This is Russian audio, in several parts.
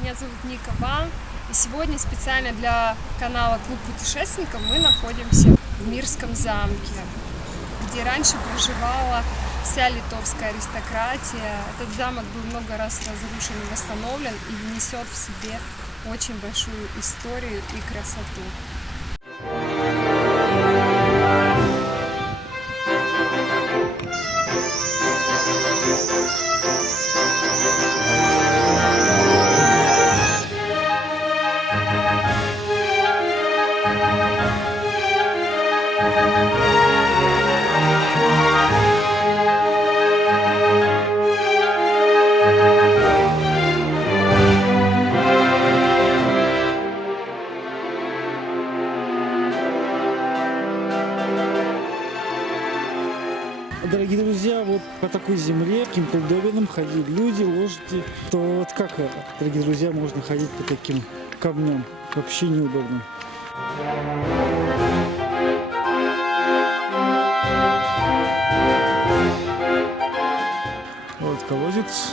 Меня зовут Ника Ван, и сегодня специально для канала Клуб путешественников мы находимся в Мирском замке, где раньше проживала вся литовская аристократия. Этот замок был много раз разрушен и восстановлен и несет в себе очень большую историю и красоту. Дорогие друзья, вот по такой земле, таким колдобинам ходили люди, лошади. То вот как, дорогие друзья, можно ходить по таким камням? Вообще неудобно. Вот колодец.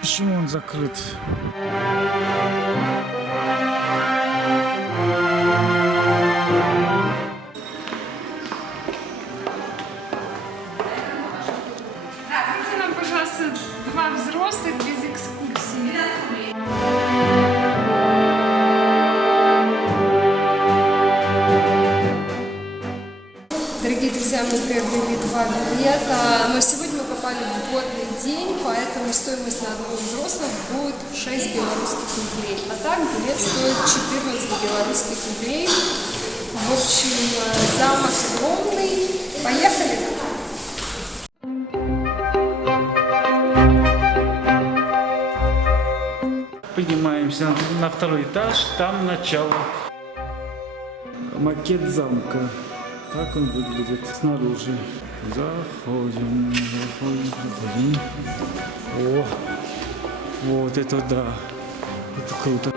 Почему он закрыт? Пожалуйста, два взрослых без экскурсии. Дорогие друзья, мы приобрели два билета, но сегодня мы попали в годный день, поэтому стоимость на одного взрослого будет 6 белорусских рублей. А так билет стоит 14 белорусских рублей. В общем, замок огромный. Поехали! Поднимаемся на второй этаж, там начало. Макет замка. Так он выглядит снаружи. Заходим. О, вот это да. Это круто.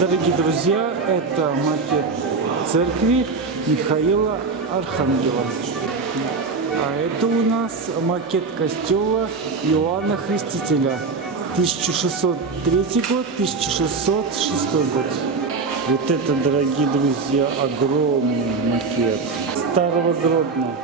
Дорогие друзья, это макет церкви Михаила Архангела. А это у нас макет костела Иоанна Крестителя. 1603 год, 1606 год. Вот это, дорогие друзья, огромный макет старого Гродно.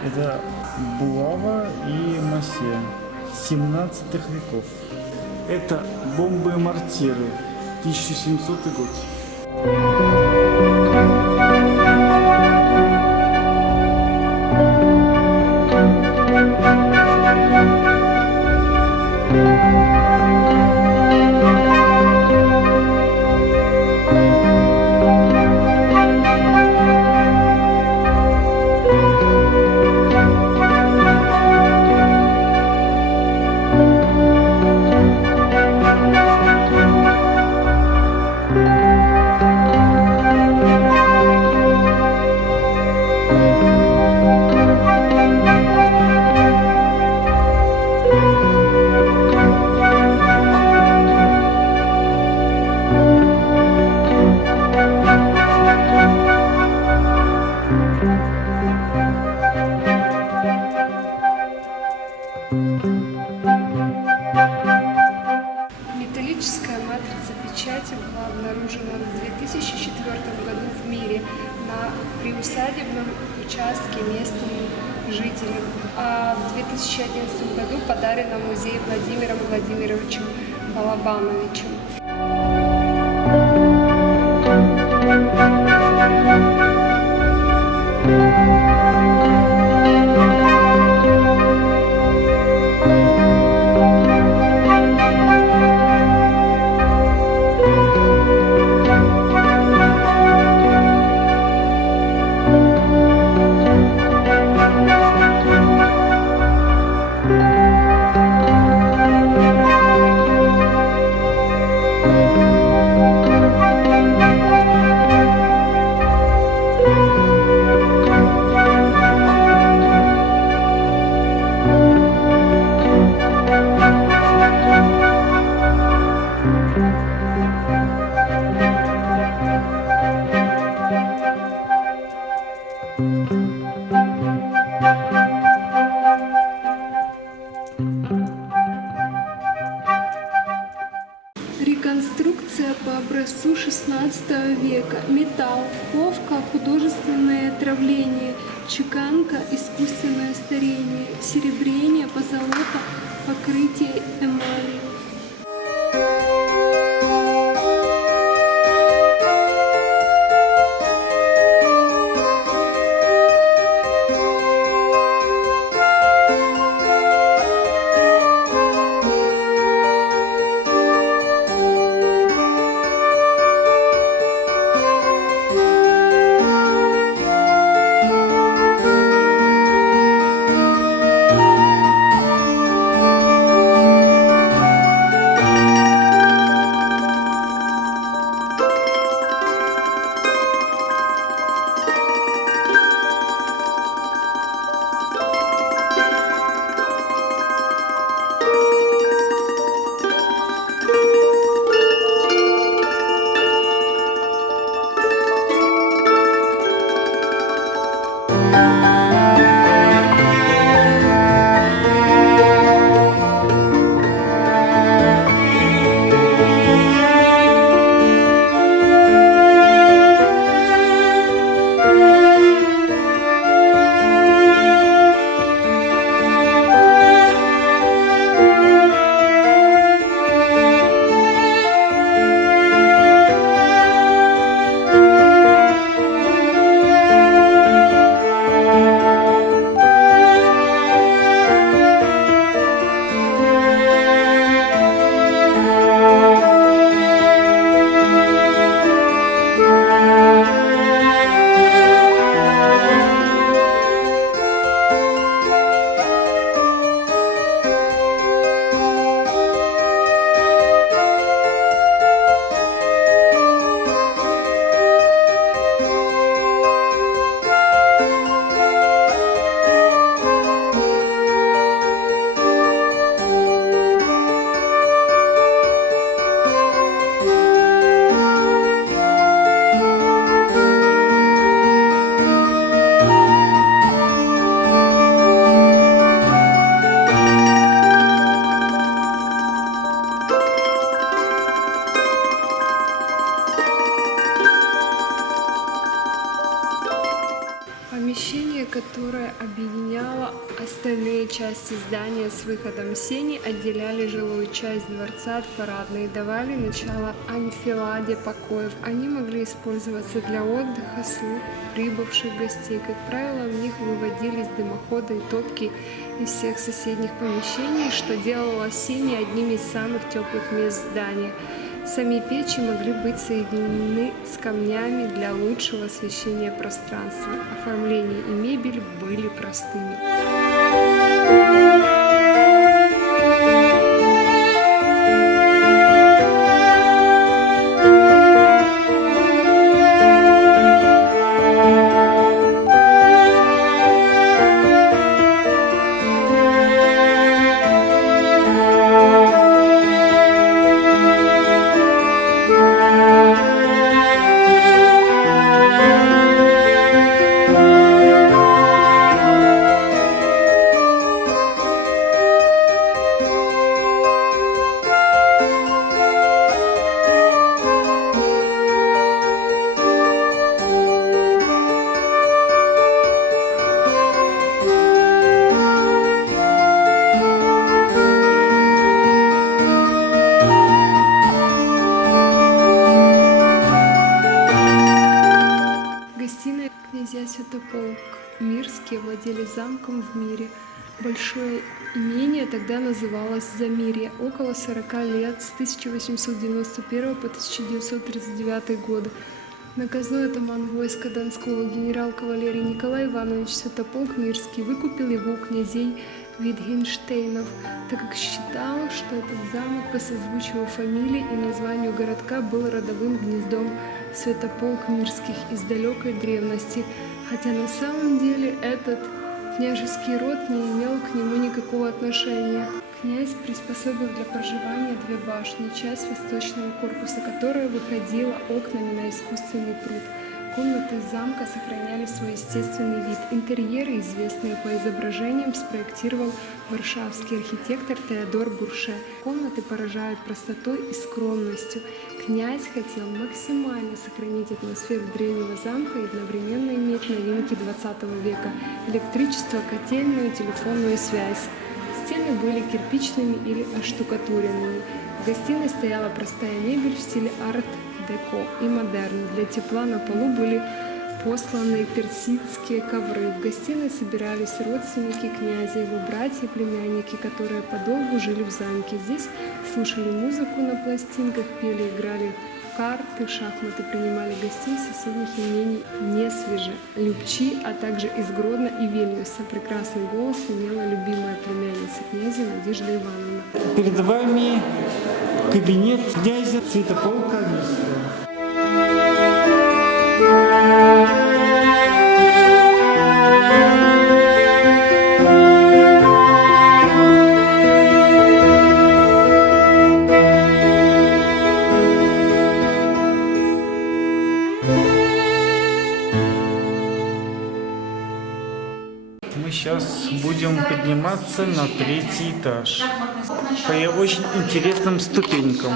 Это булава и массе 17 веков. Это бомбы и мортиры 1700 год. Металлическая матрица печати была обнаружена в 2004 году в мире на приусадебном участке местным жителям, а в 2011 году подарена в музей Владимиром Владимировичем Балабановичем. века. Металл, ковка, художественное травление, чеканка, искусственное старение, серебрение, позолота, покрытие эмалью. Помещение, которое объединяло остальные части здания с выходом в сени, отделяли жилую часть дворца от парадной и давали начало анфиладе покоев. Они могли использоваться для отдыха слуг, прибывших гостей. Как правило, в них выводились дымоходы и топки из всех соседних помещений, что делало сени одним из самых теплых мест здания. Сами печи могли быть соединены с камнями для лучшего освещения пространства. Оформление и мебель были простыми. Князья Святополк Мирские владели замком в Мире. Большое имение тогда называлось Замирье. Около 40 лет, с 1891 по 1939 годы. Наказной атаман войска Донского генерал кавалерии Николай Иванович Святополк Мирский выкупил его у князей Витгенштейнов, так как считал, что этот замок по созвучию фамилии и названию городка был родовым гнездом Святополк Мирских из далекой древности, хотя на самом деле этот княжеский род не имел к нему никакого отношения. Князь приспособил для проживания две башни, часть восточного корпуса, которая выходила окнами на искусственный пруд. комнаты замка сохраняли свой естественный вид. Интерьеры, известные по изображениям, спроектировал варшавский архитектор Теодор Бурше. Комнаты поражают простотой и скромностью. Князь хотел максимально сохранить атмосферу древнего замка и одновременно иметь новинки 20 века – электричество, котельную, телефонную связь. Стены были кирпичными или оштукатуренными. В гостиной стояла простая мебель в стиле арт-деко и модерн. Для тепла на полу были посланы персидские ковры. В гостиной собирались родственники князя, его братья и племянники, которые подолгу жили в замке. Здесь слушали музыку на пластинках, пели, играли в карты, шахматы, принимали гостей из соседних имений Несвеже, Любчи, а также из Гродно и Вильнюса. Прекрасный голос имела любимая племянница князя Надежда Ивановна. Перед вами кабинет князя Святополка Мирского. Мы сейчас будем подниматься на 3-й этаж по очень интересным ступенькам.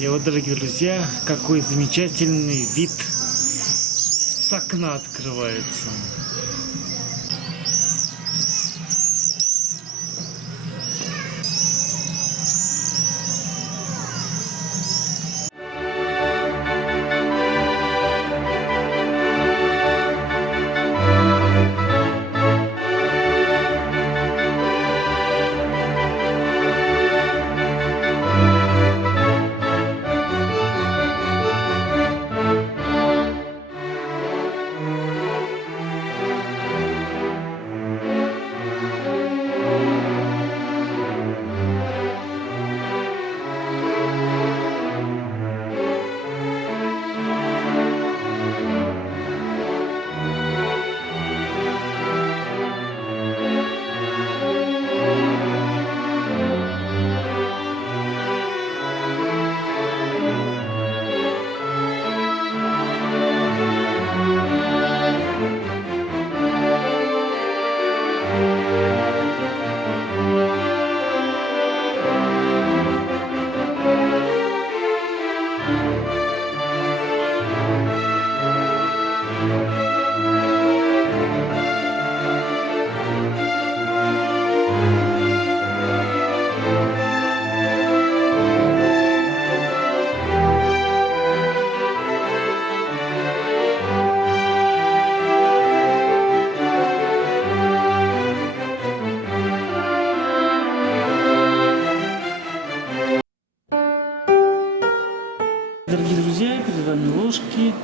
И вот, дорогие друзья, какой замечательный вид с окна открывается. Дорогие друзья, перед вами ложки,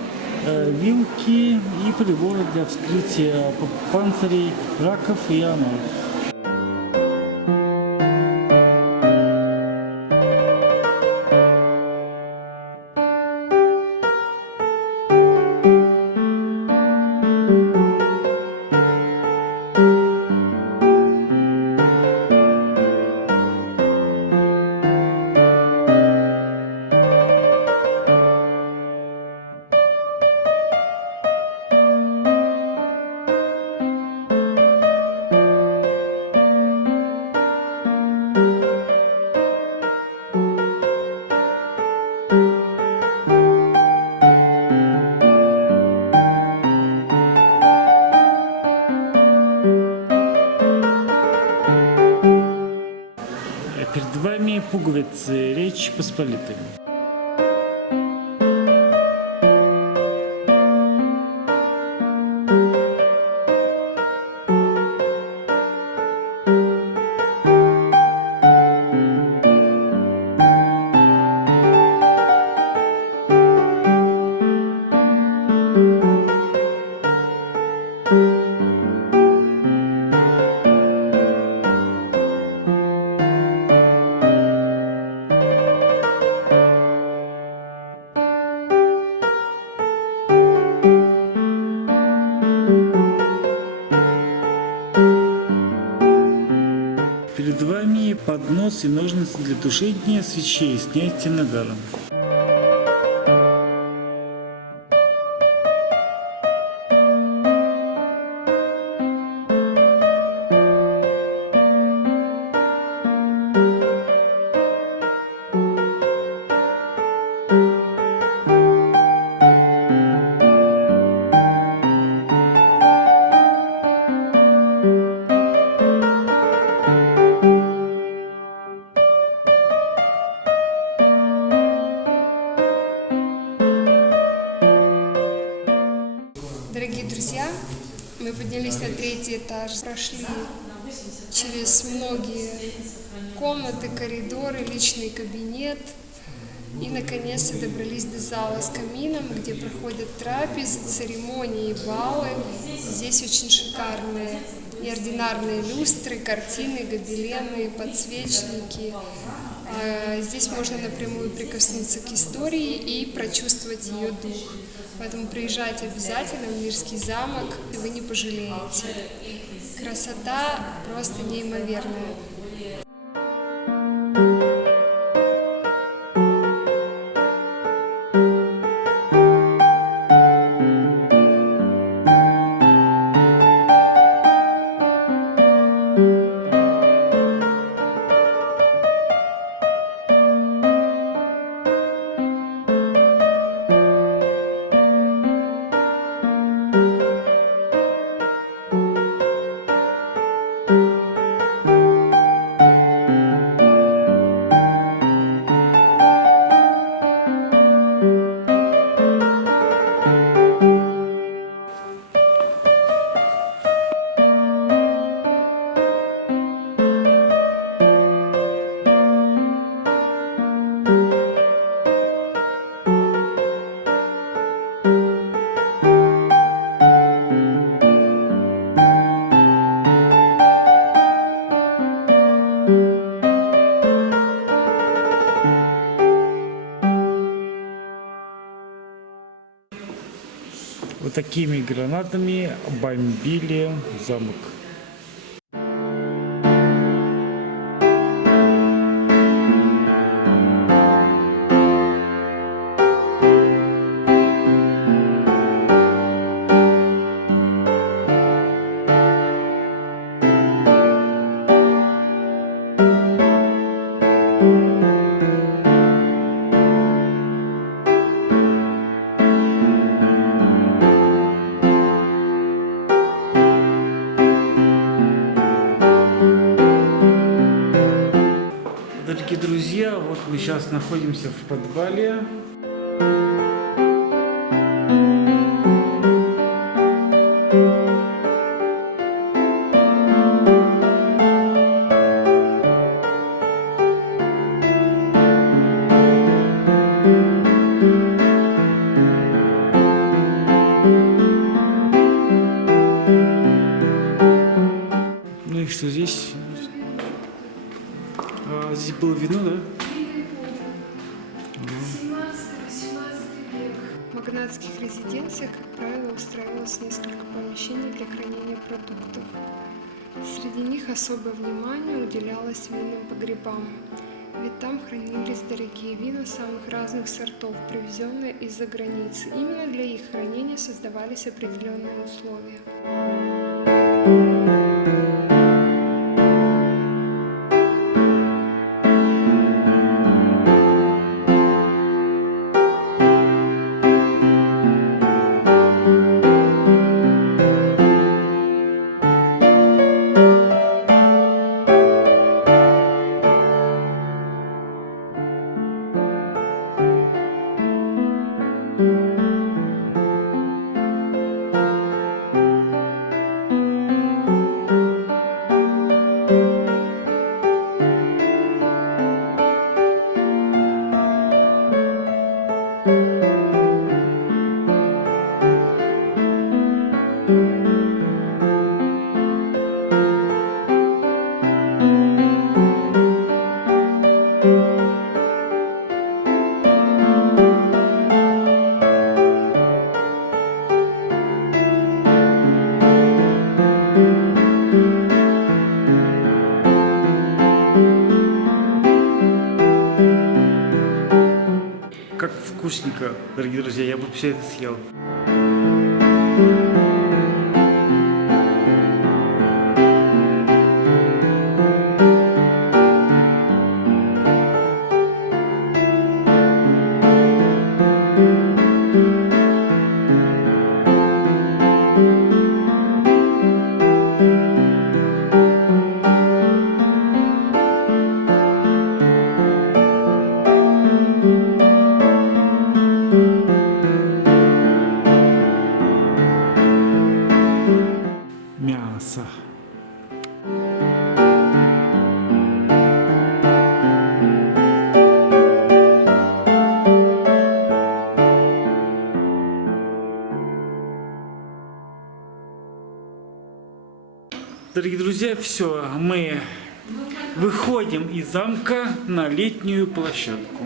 вилки и приборы для вскрытия панцирей, раков и омаров. пуговицы Речи Посполитой. Перед вами поднос и ножницы для тушения свечей, снятия нагаром. Дорогие друзья, мы поднялись на 3-й этаж, прошли через многие комнаты, коридоры, личный кабинет и наконец-то добрались до зала с камином, где проходят трапезы, церемонии и балы. Здесь очень шикарные неординарные люстры, картины, гобелены, подсвечники. Здесь можно напрямую прикоснуться к истории и прочувствовать ее дух. Поэтому приезжайте обязательно в Мирский замок, и вы не пожалеете. Красота просто неимоверная. Вот такими гранатами бомбили замок. Дорогие друзья, вот мы сейчас находимся в подвале. Ну и что здесь? Здесь было вино, да? 17-18 век. В магнатских резиденциях, как правило, устраивалось несколько помещений для хранения продуктов. Среди них особое внимание уделялось винным погребам, ведь там хранились дорогие вина самых разных сортов, привезенные из-за границы. Именно для их хранения создавались определенные условия. вкусненько, дорогие друзья, я бы все это съел. Мясо. Дорогие друзья, все, мы выходим из замка на летнюю площадку.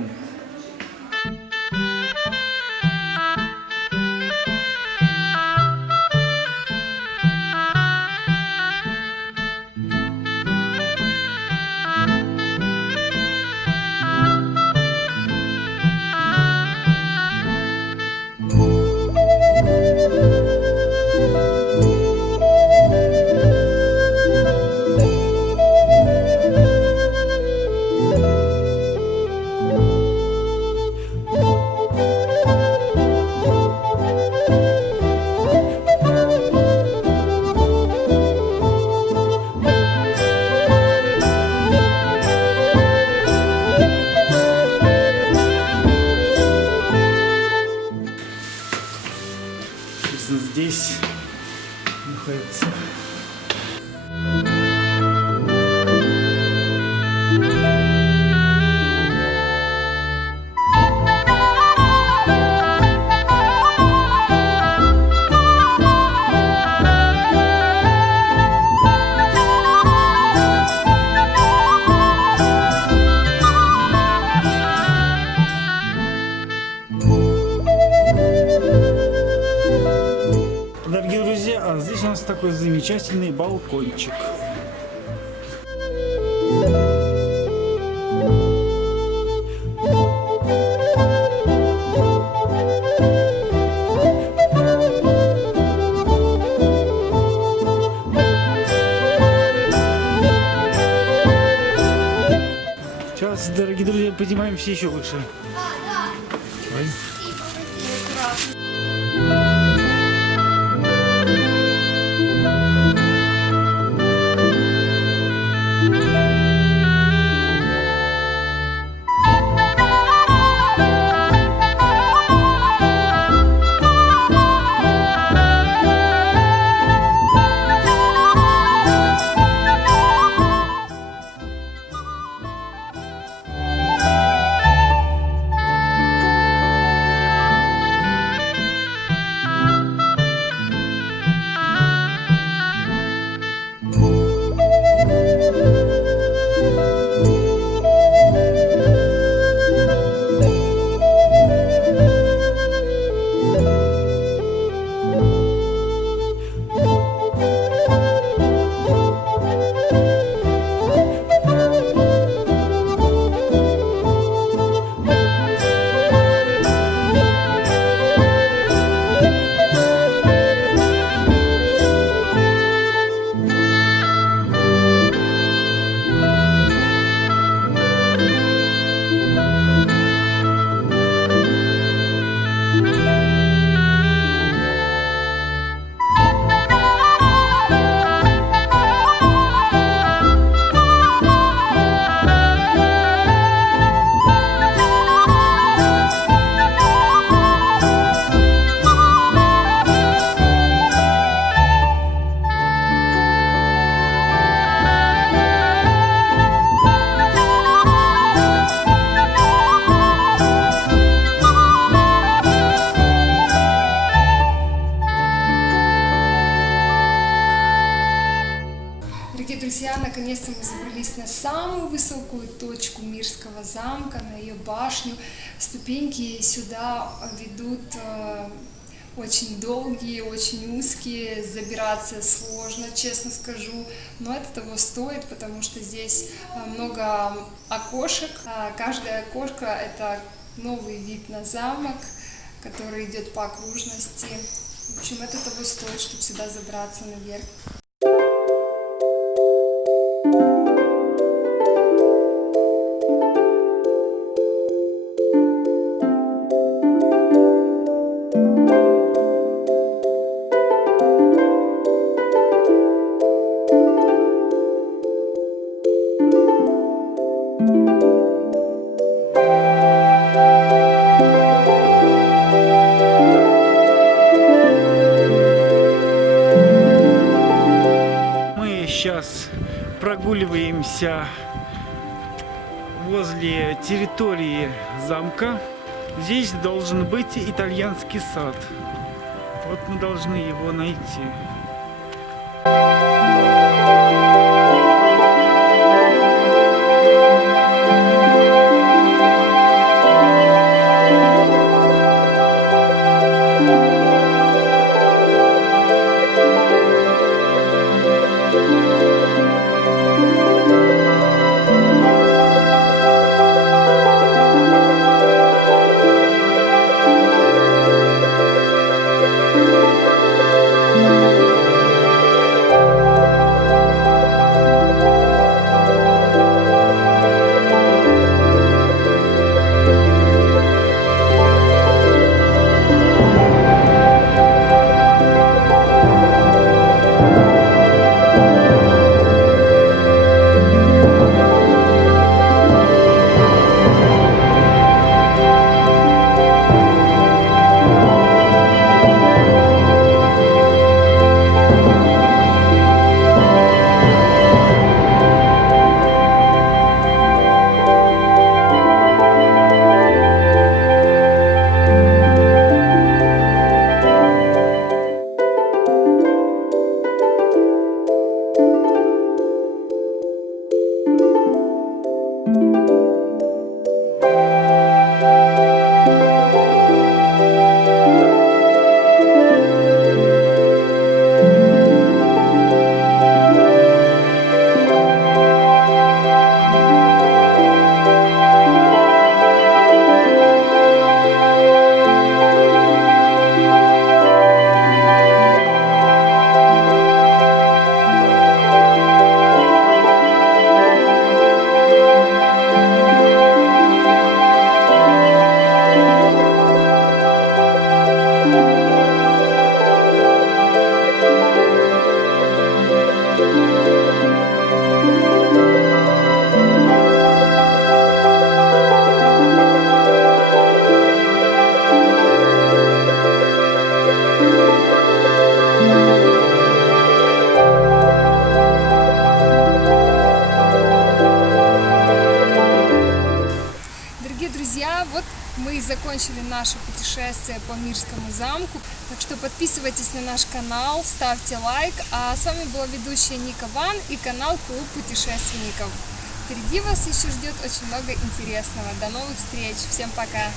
Здесь находится Дорогие друзья, а здесь у нас такой замечательный балкончик. Сейчас, дорогие друзья, поднимаемся еще выше. Ой. Дорогие друзья, наконец-то мы забрались на самую высокую точку Мирского замка, на ее башню. Ступеньки сюда ведут очень долгие, очень узкие, забираться сложно, честно скажу, но это того стоит, потому что здесь много окошек. Каждое окошко — это новый вид на замок, который идет по окружности. В общем, это того стоит, чтобы сюда забраться наверх. Сейчас прогуливаемся возле территории замка. Здесь должен быть итальянский сад. Вот мы должны его найти. Друзья, вот мы и закончили наше путешествие по Мирскому замку. Так что подписывайтесь на наш канал, ставьте лайк. А с вами была ведущая Ника Ван и канал Клуб путешественников. Впереди вас еще ждет очень много интересного. До новых встреч. Всем пока!